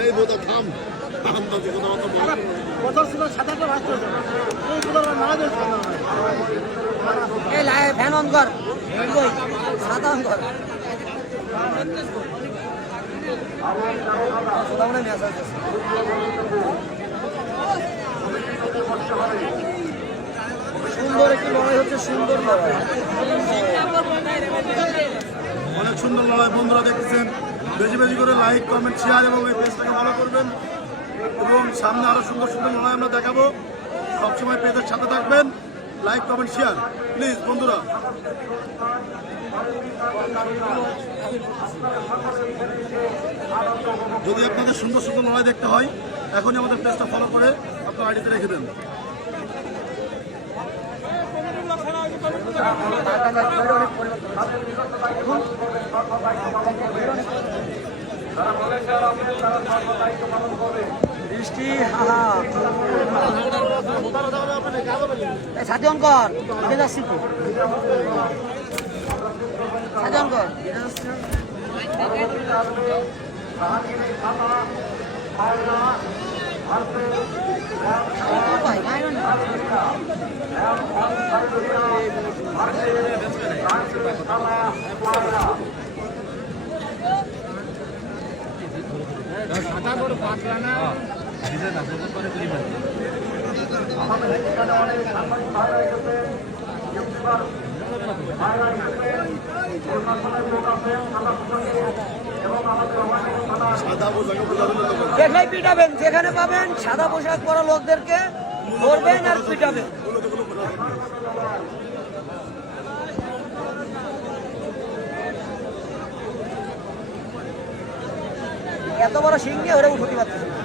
এই বোধ থাম ফ্যান অন কর সাদা অন কর সুন্দর একটি লড়াই হচ্ছে, সুন্দর লড়াই, অনেক সুন্দর লড়াই বন্ধুরা দেখতেছেন। বেশি বেশি করে লাইক কমেন্ট শেয়ার এবং এই পেজটাকে ফলো করবেন এবং সামনে আরো সুন্দর সুন্দর লড়াই আমরা দেখাবো। সবসময় পেজের সাথে থাকবেন, লাইক কমেন্ট শেয়ার প্লিজ বন্ধুরা। যদি আপনাদের সুন্দর সুন্দর লড়াই দেখতে হয় এখনই আমাদের পেজটা ফলো করে আপনার আইডিতে রেখে দেন। বৃষ্টি সাজন কর যাচ্ছি তো সাজন কর সাদা বড় পাতলা না যেখানে পিটাবেন, যেখানে পাবেন সাদা পোশাক পরা লোকদেরকে ধরবেন আর পিটাবেন। এত বড় সিংহে ওরা উঠতে পারতেছে না।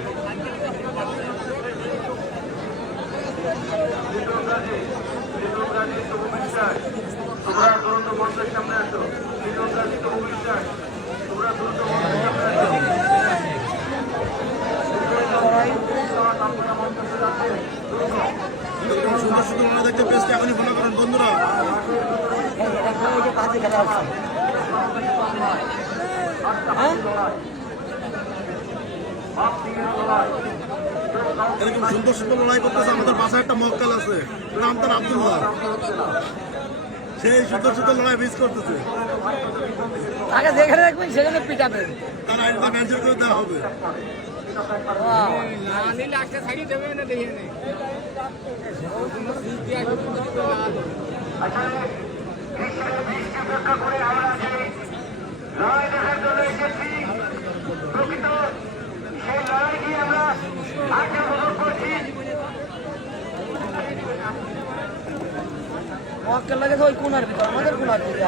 সুন্দর সুন্দর লড়াই দেখতে পেজটা এখনই ফলো করেন বন্ধুরা। এরকম সুন্দর সুন্দর লড়াই করতেছে। আমাদের বাসায় একটা মক্কেল আছে, নাম তার আব্দুল্লাহ, সেই সুন্দর সুন্দর লড়াই মিস করতেছে। তাকে যেখানে রাখবেন সেখানে পিটাবেন, তার আইডিটা ক্যান্সেল করে দেওয়া হবে। মক্কেল লাগে তো ওই কোনার ভিতর, আমাদের কোনার ভিতরে